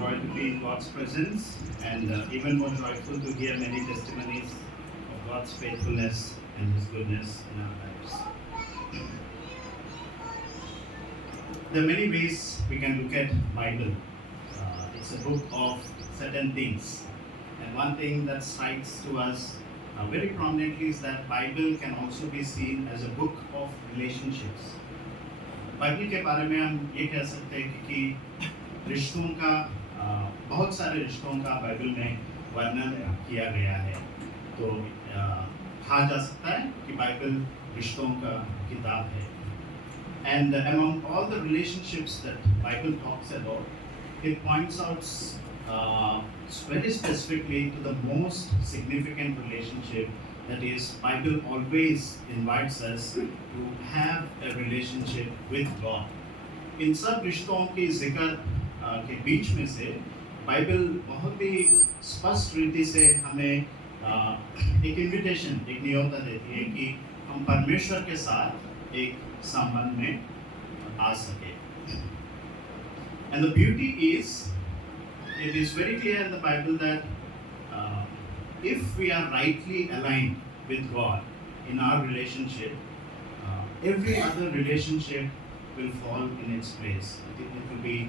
joy to be in God's presence and even more joyful to hear many testimonies of God's faithfulness and His goodness in our lives. There are many ways we can look at Bible. It's a book of certain things, and one thing that strikes to us very prominently is that Bible can also be seen as a book of relationships. Bible के बारे में हम ये कह सकते हैं कि रिश्तों का बहुत सारे रिश्तों का बाइबल में वर्णन किया गया है। तो कहा जा सकता है कि बाइबल रिश्तों का किताब है। And among all the relationships that Bible talks about, it points out very specifically to the most significant relationship, that is, Bible always invites us to have a relationship with God. इन सब रिश्तों के जिक्र के बीच में से Bible बहुत ही स्पष्ट रीति से हमें एक इनविटेशन, एक न्योता देती है कि हम परमेश्वर के साथ एक संबंध में आ सके। And the beauty is, it is very clear in the Bible that if we are rightly aligned with God in our relationship, every other relationship will fall in its place. It will be,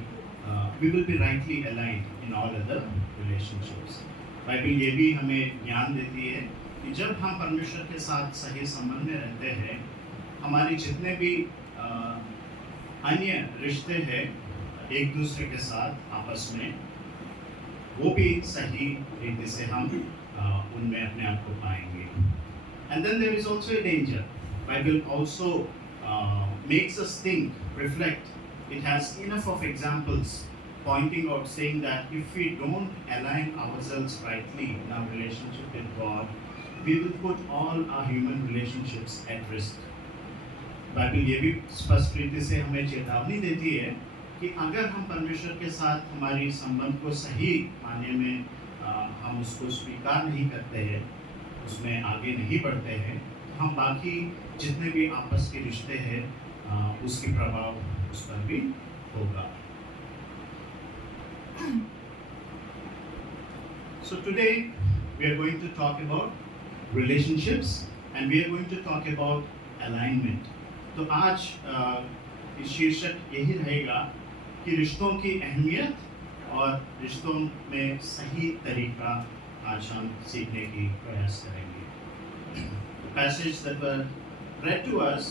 we will be rightly aligned in all other relationships. Bible ये भी हमें ज्ञान देती है कि जब हम परमेश्वर के साथ सही संबंध में रहते हैं, हमारे जितने भी अन्य रिश्ते हैं एक दूसरे के साथ आपस में, वो भी सही रीति से हम उनमें अपने आप को पाएंगे। And then there is also a danger. Bible also makes us think, reflect. It has enough of examples pointing out, saying that if we don't align ourselves rightly in our relationship with God, we will put all our human relationships at risk. Bible ये भी स्पष्ट रीति से हमें चेतावनी देती है कि अगर हम परमेश्वर के साथ हमारी संबंध को सही मायने में हम उसको स्वीकार नहीं करते हैं, उसमें आगे नहीं बढ़ते हैं, तो हम बाकी जितने भी आपस के रिश्ते हैं उसकी प्रभाव उस पर भी होगा। So today we are going to talk about relationships and we are going to talk about alignment. तो आज इस शीर्षक यही रहेगा कि रिश्तों की अहमियत और रिश्तों में सही तरीका आज हम सीखने की प्रयास करेंगे। The passage that were read to us,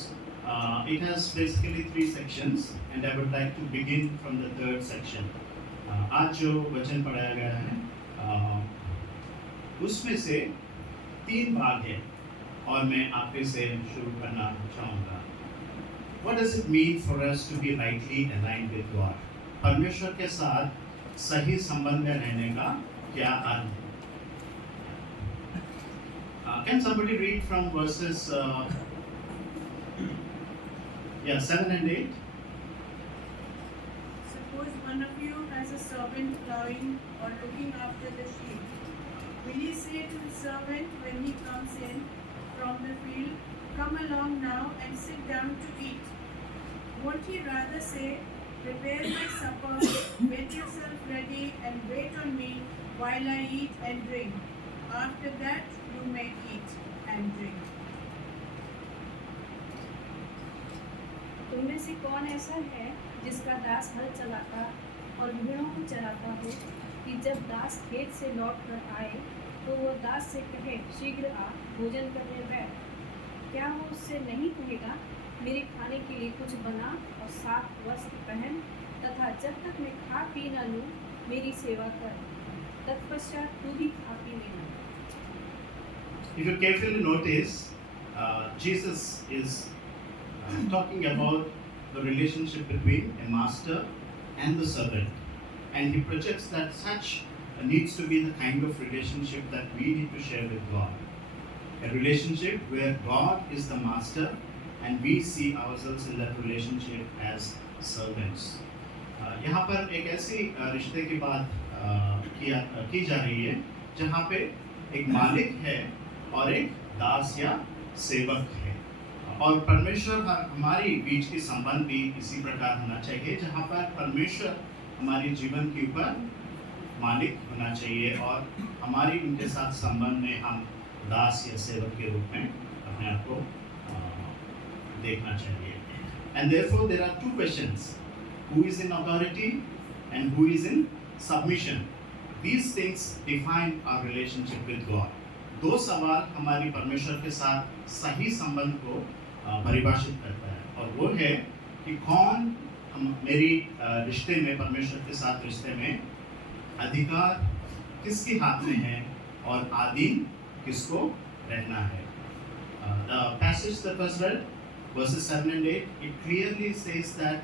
it has basically 3 sections and I would like to begin from the 3rd section. आज जो वचन पढ़ाया गया है उसमें से 3 भाग है और मैं आपके से शुरू करना चाहूँगा। What does it mean for us to be rightly aligned with God? परमेश्वर के साथ सही संबंध में रहने का क्या अर्थ है? Can somebody read from verses 7 and 8? Suppose one of you has a servant plowing or looking after the sheep. Will he say to the servant when he comes in from the field, "Come along now and sit down to eat"? Won't he rather say, "Prepare my supper, get yourself ready, and wait on me while I eat and drink. After that you may eat and drink"? तुम में से कौन ऐसा है जिसका दास हल चलाता और भेड़ों को चराता हो कि जब दास खेत से लौट कर आए तो वो दास से कहे, "शीघ्र आ, भोजन करने बैठ"? क्या वो उससे नहीं कहेगा, "मेरे खाने के लिए कुछ बना और साफ वस्त्र पहन, तथा जब तक मैं खा पी न लूँ मेरी सेवा कर, तत्पश्चात तू भी खा पी लेना"? If you carefully notice, Jesus is talking about the relationship between a master and the servant, and he projects that such needs to be the kind of relationship that we need to share with God. A relationship where God is the master and we see ourselves in that relationship as servants. यहाँ पर एक ऐसी रिश्ते की बात की जा रही है जहाँ पे एक मालिक है और एक दास या सेवक है, और परमेश्वर हमारी बीच की संबंध भी इसी प्रकार होना चाहिए जहाँ पर परमेश्वर हमारे जीवन के ऊपर मालिक होना चाहिए और हमारी उनके साथ संबंध में हम दास या सेवक के रूप में अपने आप को देखना चाहिए. And therefore there are two questions: who is in authority and who is in submission. These things define our relationship with God. दो सवाल हमारी परमेश्वर के साथ सही संबंध को परिभाषित करता है, और वो है कि कौन मेरी रिश्ते में, परमेश्वर के साथ रिश्ते में अधिकार किसके हाथ में है और आधीन किसको रहना है. The passage that was read, verses 7 and 8, it clearly says that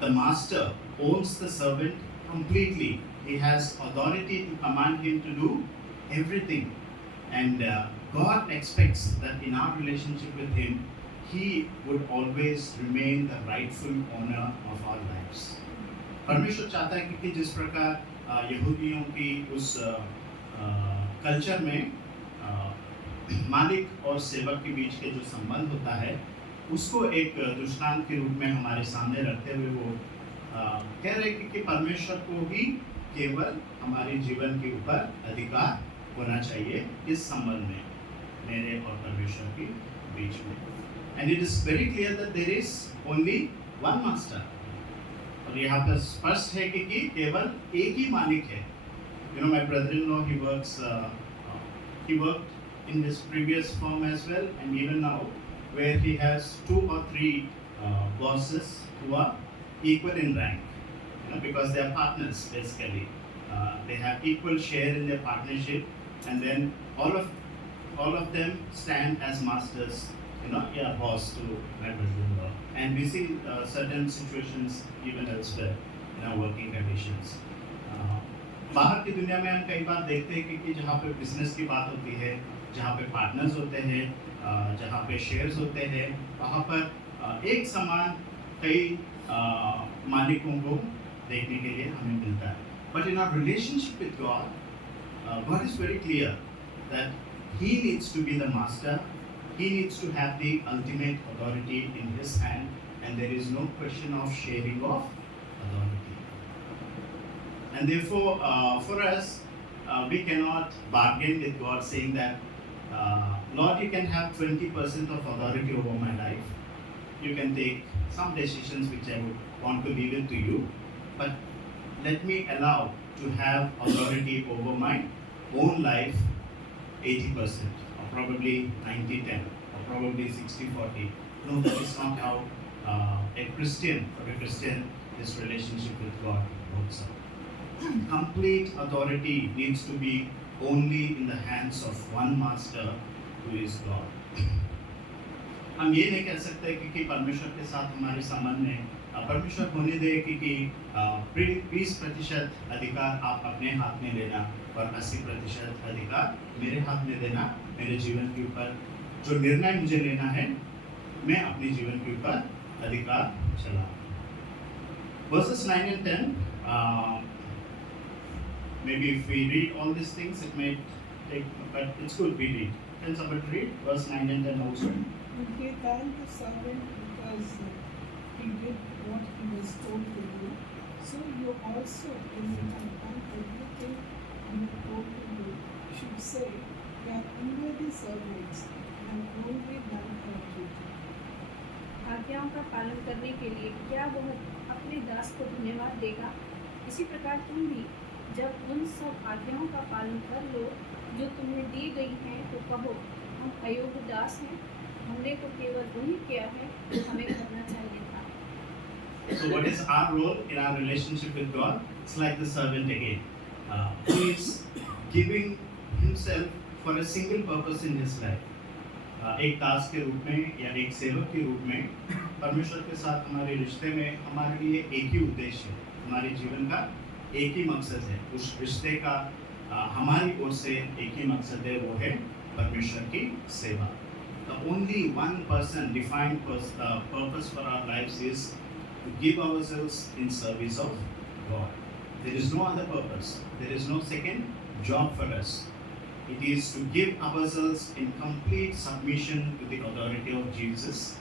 the master owns the servant completely. He has authority to command him to do everything, and God expects that in our relationship with him, he would always remain the rightful owner of our lives. परमेश्वर चाहता है कि जिस प्रकार यहूदियों की उस culture में मालिक और सेवक के बीच के जो संबंध होता है, उसको एक दृष्टांत के रूप में हमारे सामने रखते हुए वो कह रहे कि परमेश्वर को ही केवल हमारे जीवन के ऊपर अधिकार होना चाहिए इस संबंध में, मेरे और परमेश्वर के बीच में. And it is very clear that there is only one master. और यहाँ पर स्पष्ट है कि केवल एक ही मालिक है. You know, my brother-in-law, he worked in his previous firm as well, and even now, where he has 2 or 3 bosses who are equal in rank, you know, because they are partners basically. They have equal share in their partnership, and then all of them stand as masters, you know, yeah, boss to my brother-in-law. And we see certain situations even elsewhere in our working conditions. बाहर की दुनिया में हम कई बार देखते हैं कि जहाँ पे बिजनेस की बात होती है, जहाँ पे पार्टनर्स होते हैं, जहाँ पे शेयर्स होते हैं, वहाँ पर एक समान कई मालिकों को देखने के लिए हमें मिलता है. But in our relationship with God, God is very clear that He needs to be the master. He needs to have the ultimate authority in His hand, and there is no question of sharing of authority. And therefore, for us, we cannot bargain with God saying that, Lord, you can have 20% of authority over my life. You can take some decisions which I would want to leave it to you, but let me allow to have authority over my own life 80%, or probably 90-10, or probably 60-40. No, that is not how a Christian, this relationship with God works out. Complete authority needs to be only in the hands of one master, who is God. हम ये नहीं कह सकते कि परमेश्वर के साथ हमारे संबंध में परमेश्वर होने दे कि 20% अधिकार आप अपने हाथ में लेना और 80% अधिकार मेरे हाथ में देना. मेरे जीवन के ऊपर जो निर्णय मुझे लेना है, मैं अपने जीवन के ऊपर अधिकार चला. Verses 9 and 10. Maybe if we read all these things, it may take, but it's good we read. Can somebody read verse 9 and 10 also? He thanked the servant because he did what he was told to do. So you also, when you have done everything you were told to do, should say, "We are unworthy servants and only done our duty." आज्ञाओं का पालन करने के लिए क्या वह अपने दास को धन्यवाद देगा? इसी प्रकार तुम भी जब उन सब आज्ञाओं का पालन कर लो जो तुम्हें दी गई हैं, तो कहो, हम अयोग्य दास हैं, हमने तो केवल वही किया है जो हमें करना चाहिए था. So what is our role in our relationship with God? It's like the servant again. He is giving himself for a single purpose in his life. एक दास के रूप में या एक सेवक के रूप में परमेश्वर के साथ हमारे रिश्ते में हमारे लिए एक ही उद्देश्य है, हमारे जीवन का एक ही मकसद है. उस रिश्ते का हमारी ओर से एक ही मकसद है, वो है परमेश्वर की सेवा. The only one person defined purpose for our lives is to give ourselves in service of God. There is no other purpose. There is no second job for us. It is to give ourselves in complete submission to the authority of Jesus,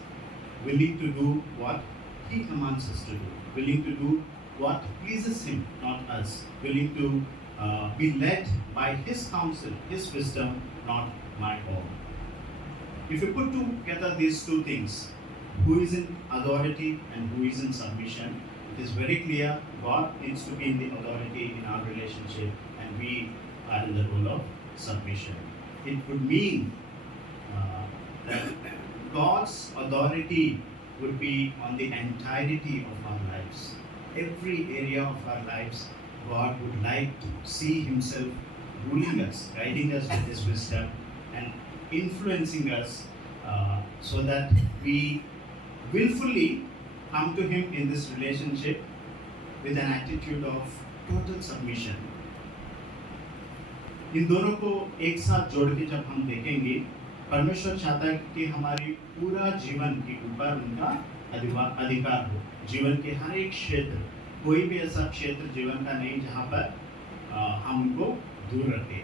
willing to do what He commands us to do, willing to do what pleases Him, not us. Willing to be led by His counsel, His wisdom, not my own. If you put together these two things, who is in authority and who is in submission, it is very clear God needs to be in the authority in our relationship and we are in the role of submission. It would mean that God's authority would be on the entirety of our lives. Every area of our lives, God would like to see Himself ruling us, guiding us with His wisdom, and influencing us so that we willfully come to Him in this relationship with an attitude of total submission. इन दोनों को एक साथ जोड़ के जब हम देखेंगे, परमेश्वर चाहता है कि हमारी पूरा जीवन के ऊपर उनका अधिकार हो। जीवन के हर एक क्षेत्र, कोई भी ऐसा क्षेत्र जीवन का नहीं जहाँ पर हम उनको दूर रखें।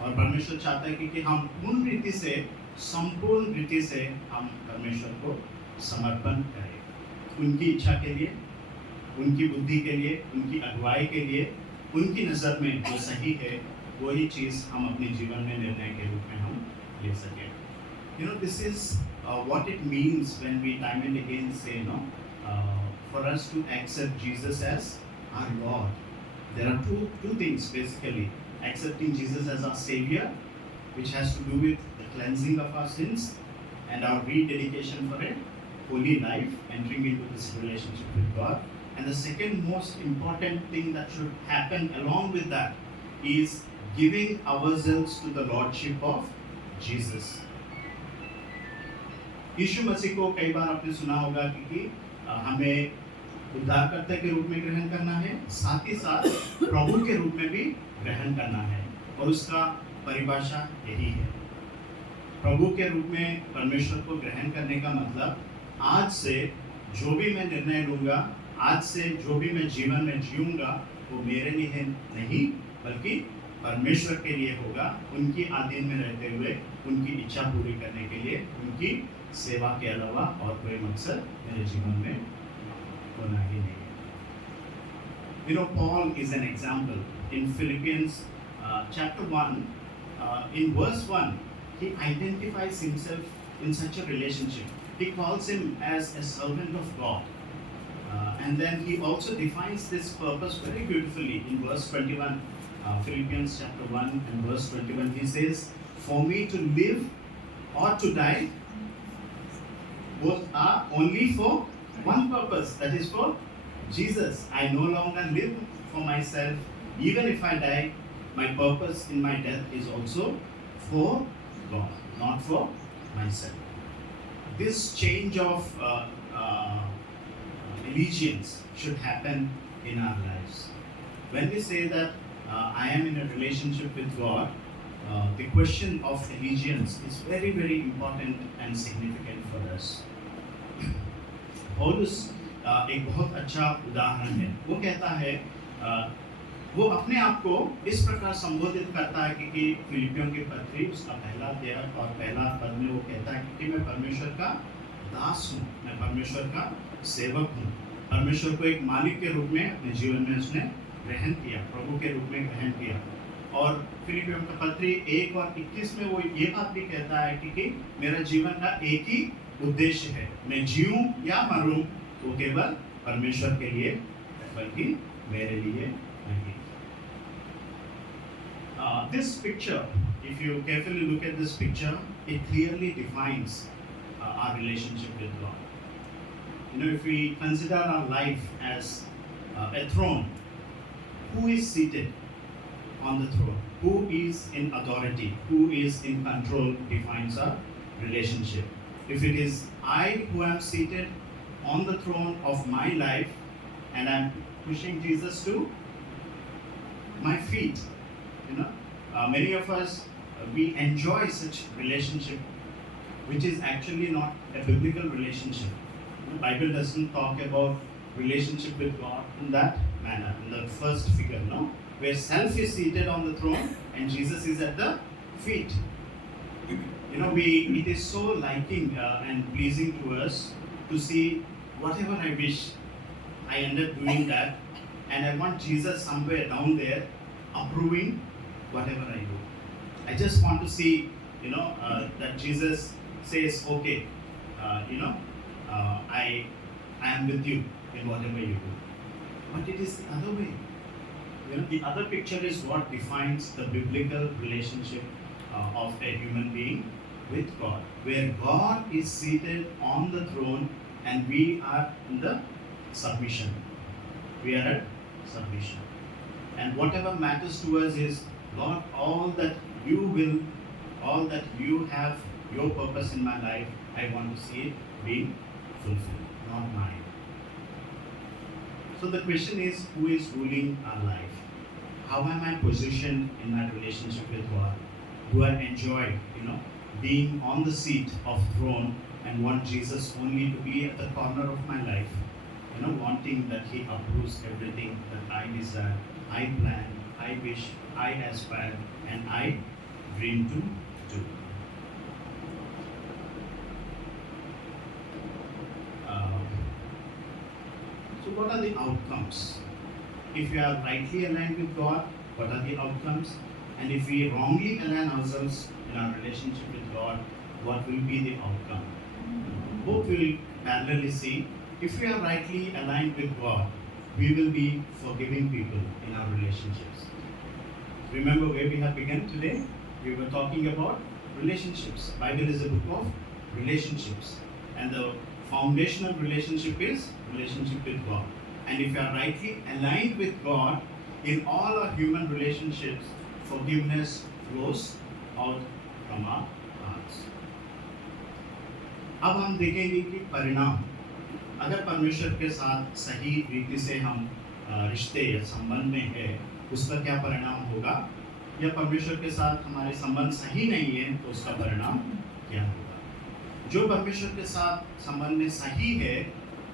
और परमेश्वर चाहता है कि हम पूर्ण रीति से, संपूर्ण रीति से हम परमेश्वर को समर्पण करें, उनकी इच्छा के लिए, उनकी बुद्धि के लिए, उनकी अगुवाई के लिए, उनकी नज़र में जो सही है वही चीज़ हम अपने जीवन में निर्णय के रूप में हम ले सकें। You know, this is what it means when we time and again say, for us to accept Jesus as our Lord. There are two things basically: accepting Jesus as our Savior, which has to do with the cleansing of our sins and our rededication for a holy life, entering into this relationship with God. And the second most important thing that should happen along with that is giving ourselves to the Lordship of Jesus. यीशु मसीह को कई बार आपने सुना होगा कि हमें उद्धारकर्ता के रूप में ग्रहण करना है, साथ ही साथ प्रभु के रूप में भी ग्रहण करना है, और उसका परिभाषा यही है। प्रभु के रूप में परमेश्वर को ग्रहण करने का मतलब, आज से जो भी मैं निर्णय लूँगा, आज से जो भी मैं जीवन में जीऊँगा, वो मेरे लिए नहीं बल्कि परमेश्वर के लिए होगा, उनकी आधीन में रहते हुए उनकी इच्छा पूरी करने के लिए, उनकी सेवा के अलावा और कोई मकसद मेरे जीवन में होना ही नहीं है। You know, Paul is an example in Philippians chapter 1, in verse 1, he identifies himself in such a relationship. He calls him as a servant of God. And then he also defines this purpose very beautifully in verse 21. Philippians chapter 1 and verse 21, he says, "For me to live or to die, both are only for one purpose, that is for Jesus. I no longer live for myself. Even if I die, my purpose in my death is also for God, not for myself." This change of allegiance should happen in our lives. When we say that I am in a relationship with God, the question of allegiance is very, very important and significant for us. पौलुस एक बहुत अच्छा उदाहरण है। वो कहता है, वो अपने आप को इस प्रकार संबोधित करता है कि फिलिपियों की पत्री उसका पहला अध्याय और पहला पद में वो कहता है कि मैं परमेश्वर का दास हूँ, मैं परमेश्वर का सेवक हूँ। परमेश्वर को एक मालिक के रूप में अपने जीवन में उसने ग्रहण किया, प्रभु के रूप में ग्रहण किया। और फिलिपियों का पत्री 1 और 21 में वो ये बात भी कहता है कि मेरा जीवन का एक ही उद्देश्य है, मैं जीऊँ या मरूँ वो केवल परमेश्वर के लिए, बल्कि मेरे लिए नहीं। This picture, if you carefully look at this picture, it clearly defines our relationship with God. You know, if we consider our life as a throne, who is seated on the throne? Who is in authority? Who is in control defines our relationship. If it is I who am seated on the throne of my life and I'm pushing Jesus to my feet, many of us, we enjoy such relationship, which is actually not a biblical relationship. The Bible doesn't talk about relationship with God in that manner, in the first figure, where self is seated on the throne and Jesus is at the feet. It is so liking and pleasing to us to see whatever I wish, I end up doing that and I want Jesus somewhere down there approving whatever I do. I just want to see, that Jesus says, okay, I am with you in whatever you do. But it is the other way. The other picture is what defines the biblical relationship of a human being with God, where God is seated on the throne and we are in the submission. We are at submission. And whatever matters to us is, Lord, all that you have, your purpose in my life, I want to see it being fulfilled, not mine. So the question is, who is ruling our life? How am I positioned in my relationship with God? Do I enjoy, being on the seat of throne and want Jesus only to be at the corner of my life? Wanting that He approves everything that I desire, I plan, I wish, I aspire, and I dream to do. So what are the outcomes? If we are rightly aligned with God, what are the outcomes? And if we wrongly align ourselves in our relationship with God, what will be the outcome? Both will parallelly see. If we are rightly aligned with God, we will be forgiving people in our relationships. Remember where we have begun today? We were talking about relationships. Bible is a book of relationships. And the foundational relationship is relationship with God. And if you are rightly aligned with God, in all our human relationships, forgiveness flows out from our hearts. अब हम देखेंगे कि परिणाम, अगर परमेश्वर के साथ सही रीति से हम रिश्ते या संबंध में है, उसका क्या परिणाम होगा, या परमेश्वर के साथ हमारे संबंध सही नहीं है तो उसका परिणाम क्या होगा। जो परमेश्वर के साथ संबंध में सही है,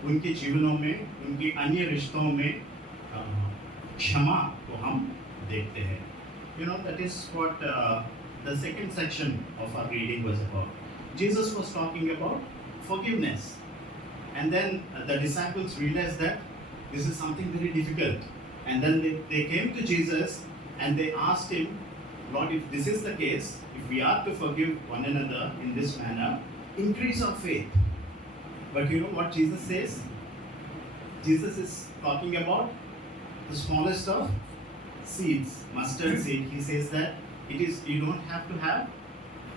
उनके जीवनों में, उनकी अन्य रिश्तों में क्षमा को हम देखते हैं. That is what the second section of our reading was about. Jesus was talking about forgiveness, and then the disciples realized that this is something very difficult, and then they came to Jesus and they asked him, Lord, if this is the case, if we are to forgive one another in this manner, increase our faith. But you know what Jesus says? Jesus is talking about the smallest of seeds, mustard seed. He says that you don't have to have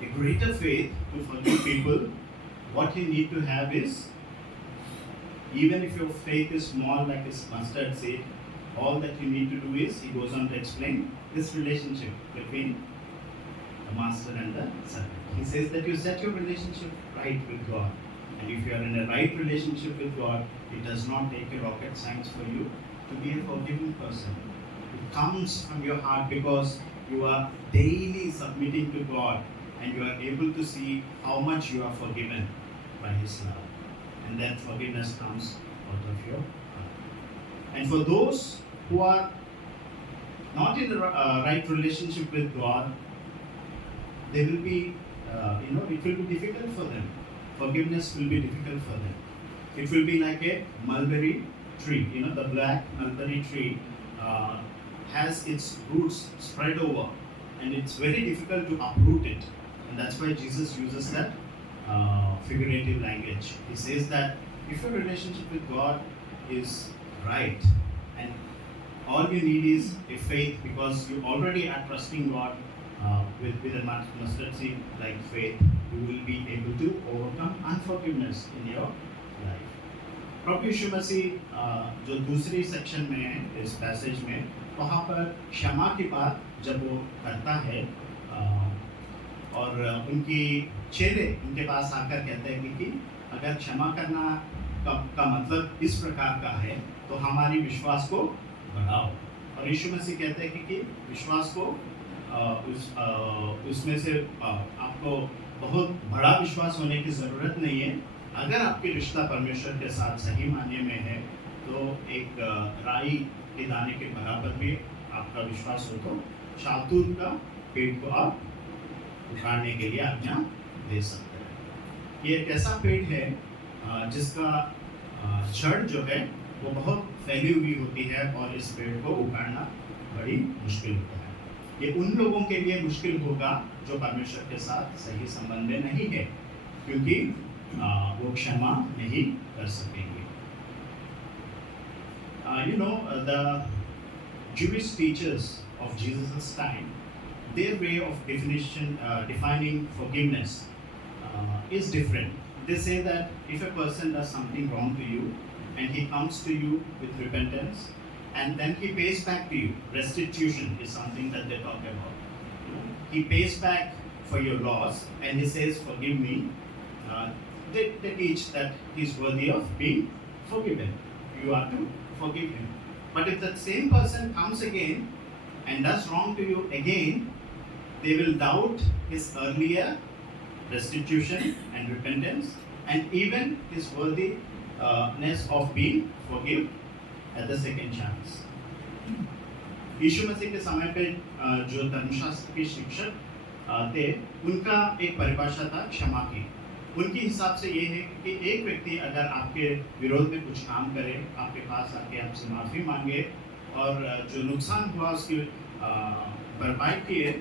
a greater faith to forgive people. What you need to have is, even if your faith is small like a mustard seed, all that you need to do is, he goes on to explain this relationship between the master and the servant. He says that you set your relationship right with God. And if you are in a right relationship with God, it does not take a rocket science for you to be a forgiving person. It comes from your heart because you are daily submitting to God and you are able to see how much you are forgiven by His love. And that forgiveness comes out of your heart. And for those who are not in the right relationship with God, they will be, it will be difficult for them. Forgiveness will be difficult for them. It will be like a mulberry tree. The black mulberry tree has its roots spread over, and it's very difficult to uproot it. And that's why Jesus uses that figurative language. He says that if your relationship with God is right, and all you need is a faith, because you already are trusting God with a mustard seed like faith, you will be able to overcome unforgiveness in your life. प्रभु यीशु मसीह जो दूसरी section में है इस passage में, वहाँ पर क्षमा की बात जब वो करता है और उनकी चेले उनके पास आकर कहते हैं कि अगर क्षमा करना का मतलब इस प्रकार का है तो हमारी विश्वास को बढ़ाओ. और यीशु मसीह कहते हैं कि विश्वास को उसमें से आपको बहुत बड़ा विश्वास होने की ज़रूरत नहीं है. अगर आपकी रिश्ता परमेश्वर के साथ सही मायने में है तो एक राई के दाने के बराबर भी आपका विश्वास हो तो शातूत का पेड़ को आप उखाड़ने के लिए आज्ञा दे सकते हैं. ये एक ऐसा पेड़ है जिसका जड़ जो है वो बहुत फैली हुई होती है और इस पेड़ को उखाड़ना बड़ी मुश्किल होता है। ये उन लोगों के लिए मुश्किल होगा जो परमेश्वर के साथ सही संबंध में नहीं है, क्योंकि वो क्षमा नहीं कर सकेंगे। The Jewish teachers of Jesus' time, their way of defining forgiveness is different. They say that if a person does something wrong to you and he comes to you with repentance and then he pays back to you, restitution is something that they talk about. He pays back for your loss and he says, forgive me. They teach that he's worthy of being forgiven. You are to forgive him. But if that same person comes again and does wrong to you again, they will doubt his earlier restitution and repentance and even his worthiness of being forgiven at the second chance. यीशु मसीह के समय पे जो धर्मशास्त्र के शिक्षक थे, उनका एक परिभाषा था क्षमा की। उनके हिसाब से ये है कि एक व्यक्ति अगर आपके विरोध में कुछ काम करे, आपके पास आके आपसे माफ़ी मांगे और जो नुकसान हुआ उसकी भरपाई किए,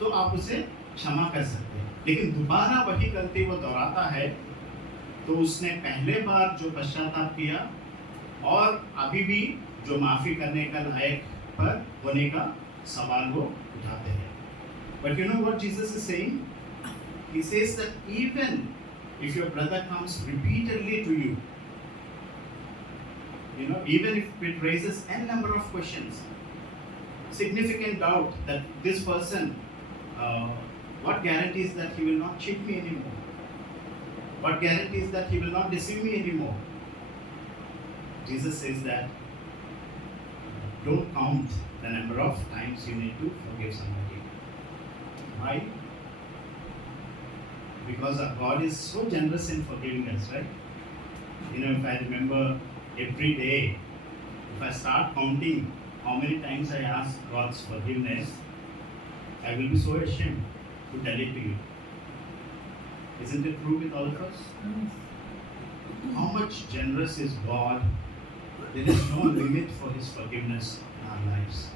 तो आप उसे क्षमा कर सकते हैं। लेकिन दोबारा वही गलती वो दोहराता है, तो उसने पहले बार जो पश्चाताप किया और अभी भी जो माफ़ी करने का लायक पर होने का सवाल वो उठाते हैं। But you know what Jesus is saying? He says that even if your brother comes repeatedly to you, even if it raises n number of questions, significant doubt that this person, what guarantees that he will not cheat me anymore? What guarantees that he will not deceive me anymore? Jesus says that don't count the number of times you need to forgive somebody. Why? Because our God is so generous in forgiving us, right? If I remember every day, if I start counting how many times I ask God's forgiveness, I will be so ashamed to tell it to you. Isn't it true with all of us? How much generous is God? There is no limit for His forgiveness in our lives.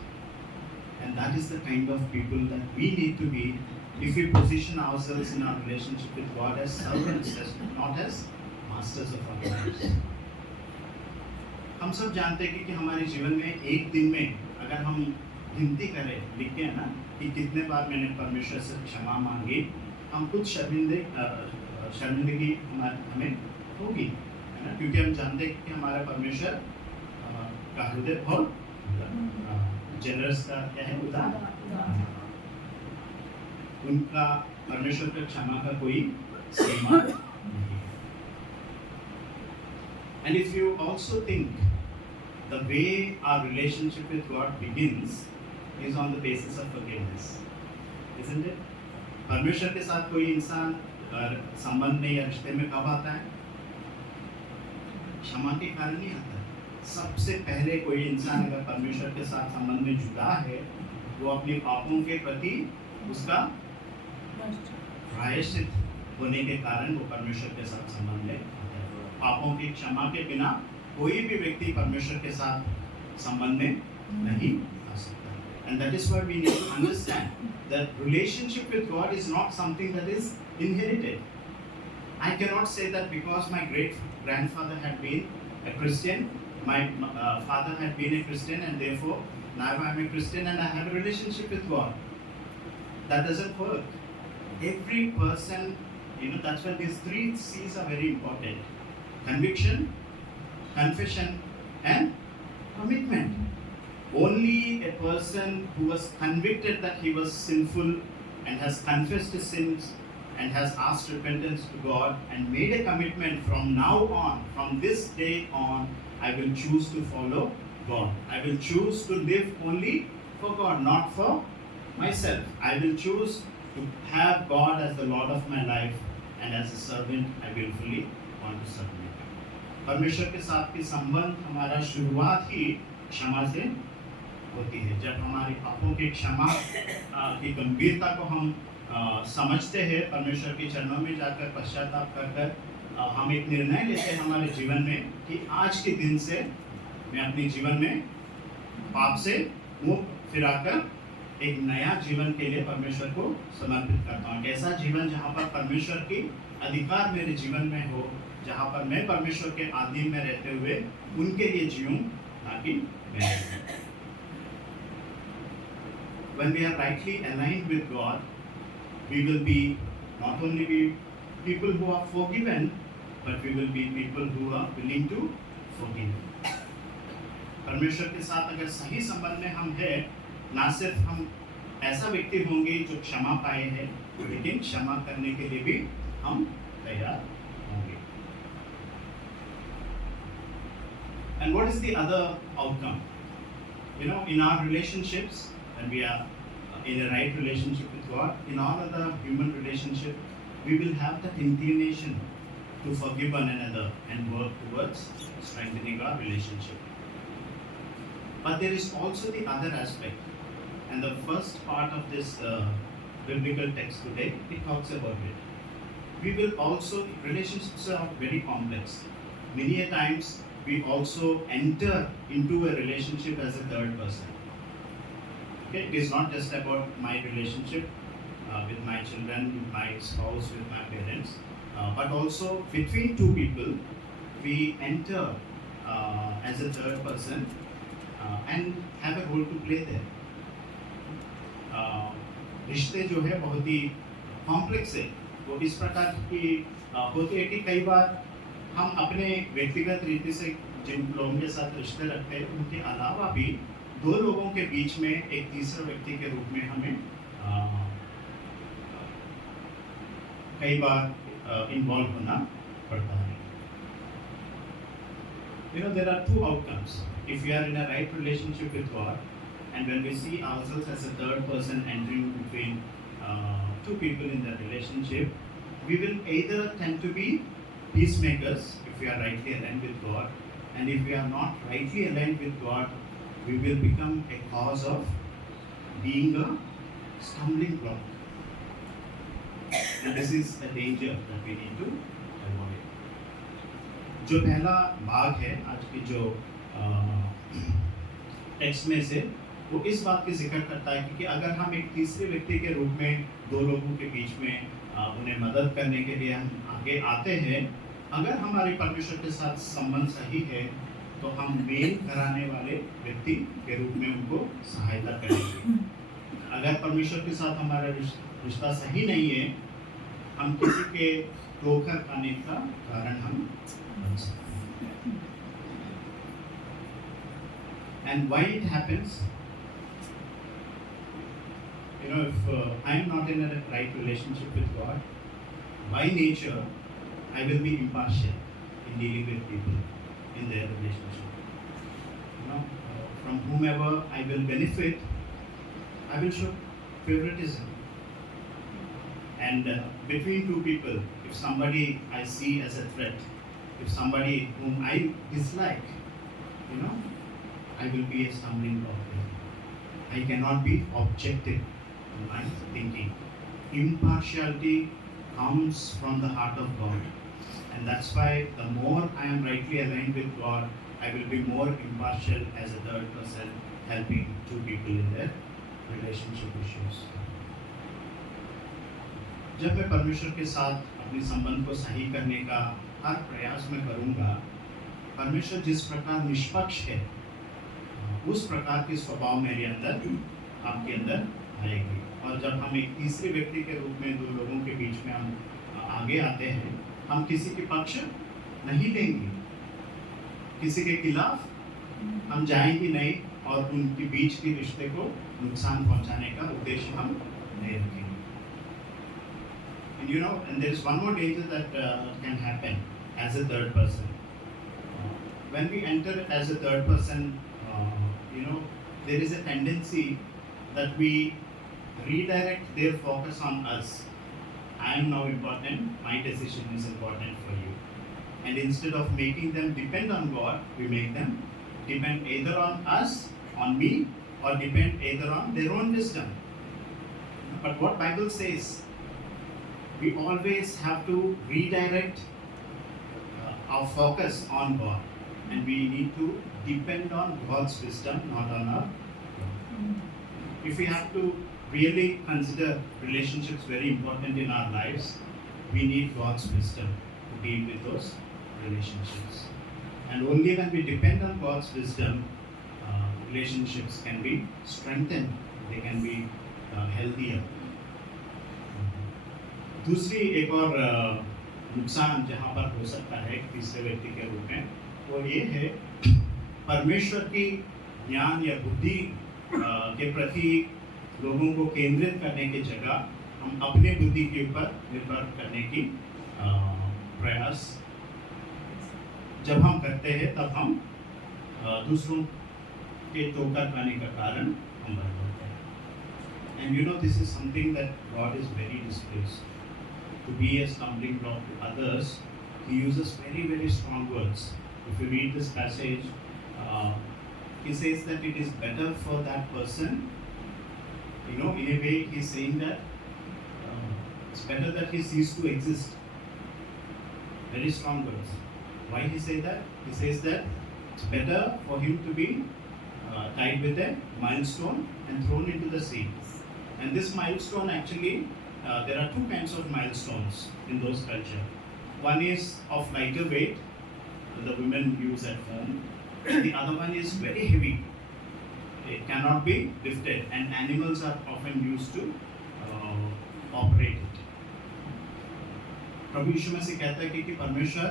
And that is the kind of people that we need to be if we position ourselves in our relationship with God as servants, not as masters of our lives. हम सब जानते हैं कि हमारे जीवन में एक दिन में अगर हम गिनती करें, लिखते हैं ना कि कितने बार मैंने परमेश्वर से क्षमा मांगी, हम कुछ शर्मिंदगी हमें होगी, है ना? क्योंकि हम जानते हैं कि हमारा परमेश्वर का हृदय बहुत जेनरस का क्या है, उदार, उनका परमेश्वर का क्षमा का कोई सीमा नहीं है। And if you also think the way our relationship with God begins is on the basis of forgiveness, isn't it? परमेश्वर के साथ कोई इंसान संबंध में या रिश्ते में कब आता है? क्षमा के कारण नहीं आता। सबसे पहले कोई इंसान अगर परमेश्वर के साथ संबंध में जुड़ा है, वो अपने पापों के प्रति उसका प्रायश्चित होने के कारण वो परमेश्वर के साथ संबंध में आता है। पापों की क्षमा के बिना कोई भी व्यक्ति परमेश्वर के साथ संबंध में नहीं आ सकता। And that is why we need to understand that relationship with God is not something that is inherited. I cannot say that because my great grandfather had been a Christian, my father had been a Christian, and therefore now I am a Christian and I have a relationship with God. That doesn't work. Every person, that's why these 3 C's are very important: conviction, confession, and commitment. Only a person who was convicted that he was sinful and has confessed his sins and has asked repentance to God and made a commitment from now on, from this day on, I will choose to follow God. I will choose to live only for God, not for myself. I will choose to have God as the Lord of my life, and as a servant, I will fully want to submit. परमेश्वर के साथ की संबंध हमारा शुरुआत ही क्षमा से होती है। जब हमारे पापों की क्षमा की गंभीरता को हम समझते हैं, परमेश्वर के चरणों में जाकर पश्चाताप कर हम एक निर्णय लेते हैं हमारे जीवन में कि आज के दिन से मैं अपने जीवन में पाप से मुंह फिराकर एक नया जीवन के लिए परमेश्वर को समर्पित करता हूँ। एक ऐसा जीवन जहाँ पर परमेश्वर की अधिकार मेरे जीवन में हो, जहाँ पर मैं परमेश्वर के अधीन में रहते हुए उनके लिए जीऊं, ताकि मैं। When we are rightly aligned with God, we will be not only be people who are forgiven, but we will be people who are willing to forgive. परमेश्वर के साथ अगर सही संबंध में हम हैं, ना सिर्फ हम ऐसा व्यक्ति होंगे जो क्षमा पाए हैं, लेकिन क्षमा करने के लिए भी हम तैयार होंगे. And what is the other outcome? You know, in our relationships, when we are in a right relationship with God, in all other human relationship, we will have that inclination to forgive one another and work towards strengthening our relationship. But there is also the other aspect, and the first part of this biblical text today, it talks about it. We will also, relationships are very complex. Many a times we also enter into a relationship as a third person. Okay, it is not just about my relationship with my children, with my spouse, with my parents, but also between two people, we enter as a third person and have a role to play there. रिश्ते जो है बहुत ही complex है, वो इस प्रकार की होते हैं कि कई बार हम अपने व्यक्तिगत रीति से जिन लोगों के साथ रिश्ते रखते हैं, उनके अलावा भी दो लोगों के बीच में एक तीसरा व्यक्ति के रूप में हमें कई बार इन्वॉल्व होना पड़ता है. You know, there are two outcomes. If we are in a right relationship with God, and when we see ourselves as a third person entering between two people in that relationship, we will either tend to be peacemakers if we are rightly aligned with God, and if we are not rightly aligned with God, we will become a cause of being a stumbling block. And this is a danger that we need to avoid. जो पहला भाग है आज की जो text में से, वो इस बात की जिक्र करता है कि अगर हम एक तीसरे व्यक्ति के रूप में दो लोगों के बीच में उन्हें मदद करने के लिए हम आगे आते हैं, अगर हमारे परमेश्वर के साथ संबंध सही है, तो हम मेल कराने वाले व्यक्ति के रूप में उनको सहायता करेंगे. अगर परमेश्वर के साथ हमारा रिश्ता सही नहीं है, हम किसी के धोखा खाने का कारण हम बन सकते हैं. And why it happens? You know, if I am not in a right relationship with God, by nature, I will be impartial in dealing with people in their relationship. You know, from whomever I will benefit, I will show favoritism. And between two people, if somebody I see as a threat, if somebody whom I dislike, you know, I will be a stumbling block there. I cannot be objective in my thinking. Impartiality comes from the heart of God. And that's why the more I am rightly aligned with God, I will be more impartial as a third person, helping two people in their relationship issues. जब मैं परमेश्वर के साथ अपने संबंध को सही करने का हर प्रयास में करूँगा, परमेश्वर जिस प्रकार निष्पक्ष है, उस प्रकार के स्वभाव मेरे अंदर आपके अंदर आएगी. और जब हम एक तीसरे व्यक्ति के रूप में दो लोगों के बीच में हम आगे आते हैं, हम किसी के पक्ष नहीं लेंगे, किसी के खिलाफ हम जाएंगे नहीं, और उनके बीच के रिश्ते को नुकसान पहुंचाने का उद्देश्य हम नहीं रखेंगे. And you know, and there is one more danger that can happen as a third person. When we enter as a third person, you know, there is a tendency that we redirect their focus on us. I am now important, my decision is important for you. And instead of making them depend on God, we make them depend either on us, on me, or depend either on their own wisdom. But what Bible says, we always have to redirect our focus on God, and we need to depend on God's wisdom, not on our. If we have to really consider relationships very important in our lives, we need God's wisdom to deal with those relationships. And only when we depend on God's wisdom, relationships can be strengthened, they can be healthier. दूसरी एक और नुकसान जहाँ पर हो सकता है तीसरे व्यक्ति के रूप में, वो ये है परमेश्वर की ज्ञान या बुद्धि के प्रति लोगों को केंद्रित करने की जगह हम अपने बुद्धि के ऊपर निर्भर करने की प्रयास जब हम करते हैं, तब हम दूसरों के ठोकर खाने का कारण हम बन जाते हैं. And you know, this is something that God is very displeased. To be a stumbling block to others, He uses very, very strong words. If you read this passage, He says that it is better for that person. You know, in a way, He's saying that it's better that he cease to exist. Very strong words. Why he say that? He says that it's better for him to be tied with a milestone and thrown into the sea. And this milestone actually, there are two kinds of milestones in those culture. One is of lighter weight, the women use at home. The other one is very heavy. It cannot be lifted, and animals are often used to operate it. प्रभु यीशु मसीह कहता है कि परमेश्वर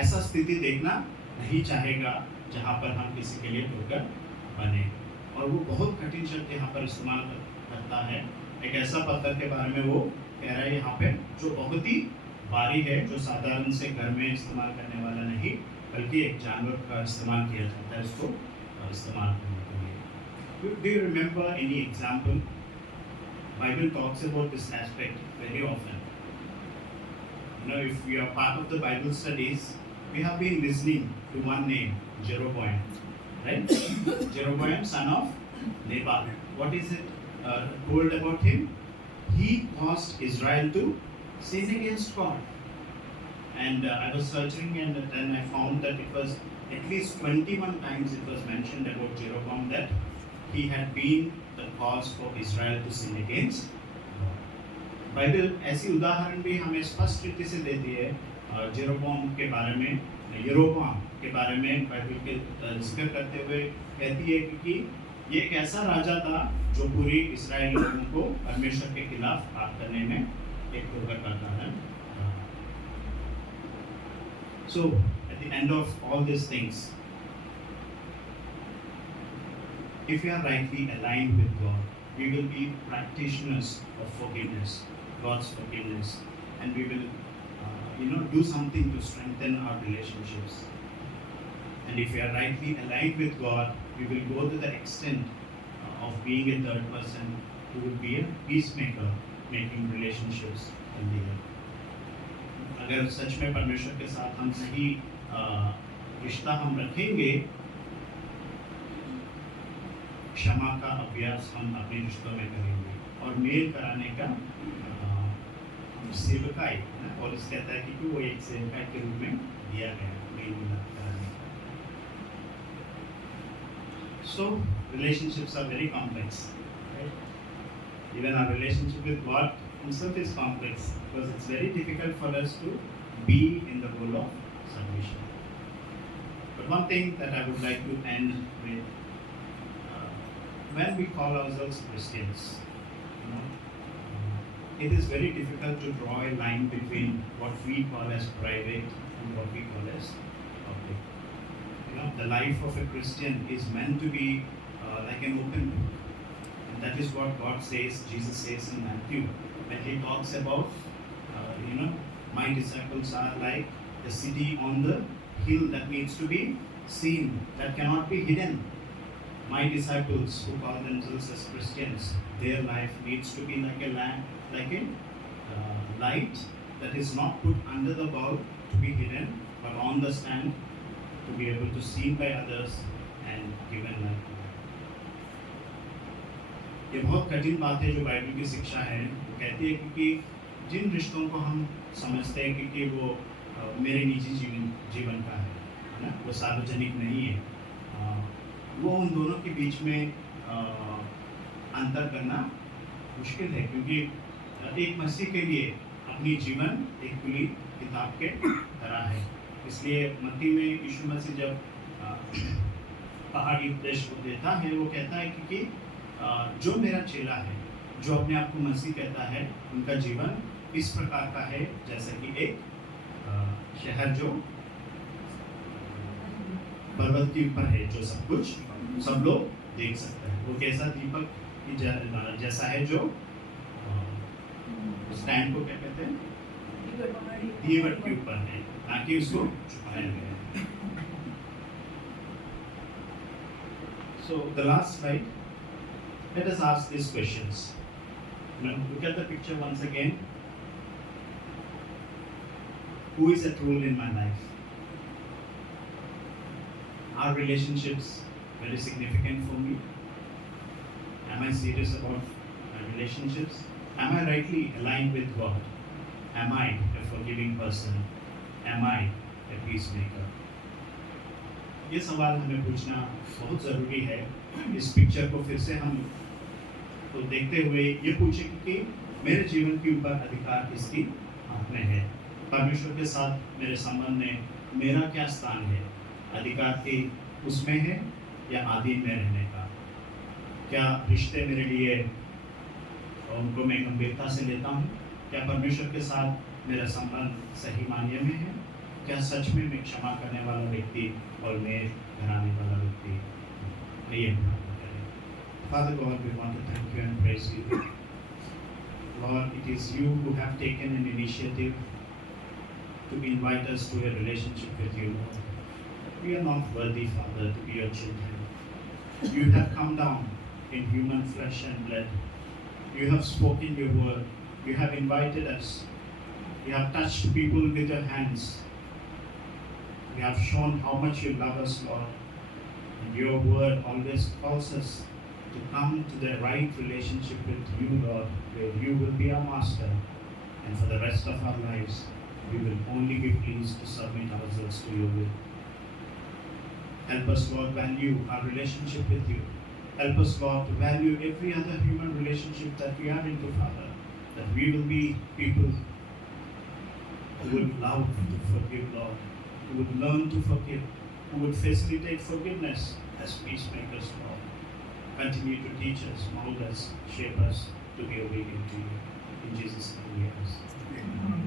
ऐसा स्थिति देखना नहीं चाहेगा जहाँ पर हम किसी के लिए ठोकर बने, और वो बहुत कठिन शब्द यहाँ पर इस्तेमाल करता है. एक ऐसा पत्थर के बारे में वो कह रहा है यहाँ पे जो बहुत ही भारी है, जो साधारण से घर में इस्तेमाल करने वाला नहीं, बल्कि एक जानवर का इस्तेमाल किया जाता है उसको इस्तेमाल करने के लिए. Do you remember any example? Bible talks about this aspect very often. You know, if we are part of the Bible studies, we have been listening to one name, Jeroboam, right? Jeroboam, son of Nebat. What is it told about him? He caused Israel to sin against God. And I was searching, and then I found that it was at least 21 times it was mentioned about Jeroboam that he had been the cause for Israel to sin against God. Bible ऐसी उदाहरण भी हमें स्पष्ट रीति से देती है जेरोबोम के बारे में, यरोबाम के बारे में बाइबल के जिक्र करते हुए कहती है कि ये एक ऐसा राजा था जो पूरी इस्राएली लोगों को परमेश्वर के खिलाफ पाप करने में एक ठोकर का कारण था. So at the end of all these things, if we are rightly aligned with God, we will be practitioners of forgiveness, God's forgiveness, and we will, do something to strengthen our relationships. And if we are rightly aligned with God, we will go to the extent of being a third person who will be a peacemaker, making relationships healthier. अगर सच में परमेश्वर के साथ हम सही रिश्ता हम रखेंगे, क्षमा का अभ्यास हम अपने रिश्तों में करेंगे और मेल कराने का सेवकाई, और इस कहता है कि वो एक सेवकाई के रूप में दिया गया मेल मिलाप कराने. So relationships are very complex, right? Even our relationship with God himself is complex because it's very difficult for us to be in the role of submission. But one thing that I would like to end with, when we call ourselves Christians, it is very difficult to draw a line between what we call as private and what we call as public. The life of a Christian is meant to be like an open book, and that is what God says, Jesus says in Matthew, when he talks about, my disciples are like the city on the hill that needs to be seen, that cannot be hidden. My disciples who call themselves as Christians, their life needs to be like a lamp, like a light that is not put under the bulb to be hidden, but on the stand to be able to see by others and given life. ये बहुत कठिन बात है जो Bible की शिक्षा है. वो कहती है कि जिन रिश्तों को हम समझते हैं कि वो मेरे निजी जीवन का है ना, वो सार्वजनिक नहीं है। वो उन दोनों के बीच में अंतर करना मुश्किल है, क्योंकि एक मसीह के लिए अपनी जीवन एक खुली किताब के तरह है। इसलिए मत्ती में यीशु मसीह जब पहाड़ी उपदेश को देता है, वो कहता है कि जो मेरा चेला है, जो अपने आप को मसीह कहता है, उनका जीवन इस प्रकार का है जैसे कि एक शहर जो पर्वत के ऊपर है, जो सब कुछ सब लोग देख सकते हैं। वो कैसा दीपक की जैसा है जो स्टैंड को क्या कहते हैं, दीवट के ऊपर है, ताकि उसको छुपाया गया है। So the last slide, let us ask these questions. Now, look at the picture once again. Who is at role in my life? Are relationships very significant for me? Am I serious about my relationships? Am I rightly aligned with God? Am I a forgiving person? Am I a peacemaker? ये सवाल हमें पूछना बहुत ज़रूरी है। इस picture को फिर से हम तो देखते हुए ये पूछें कि मेरे जीवन के ऊपर अधिकार किसकी हाथ में है? परमेश्वर के साथ मेरे संबंध में मेरा क्या स्थान है? अधिकार की उसमें है या आधीन में रहने का? क्या रिश्ते मेरे लिए उनको मैं गंभीरता से लेता हूँ? क्या परमेश्वर के साथ मेरा संबंध सही मायने में है? क्या सच में मैं क्षमा करने वाला व्यक्ति और मैं घराने वाला व्यक्ति? आइए हम प्रार्थना करें। Father God, we want to thank you and praise you. Lord, it is you who have taken an initiative to invite us to a relationship with you, Lord. We are not worthy, Father, to be your children. You have come down in human flesh and blood. You have spoken your word. You have invited us. You have touched people with your hands. You have shown how much you love us, Lord. And your word always calls us to come to the right relationship with you, Lord, where you will be our master. And for the rest of our lives, we will only be pleased to submit ourselves to your will. Help us, Lord, value our relationship with you. Help us, Lord, to value every other human relationship that we are into, Father. That we will be people who would love to forgive, Lord. Who would learn to forgive. Who would facilitate forgiveness as peacemakers, Lord. Continue to teach us, mold us, shape us to be obedient to you. In Jesus' name we ask. Amen.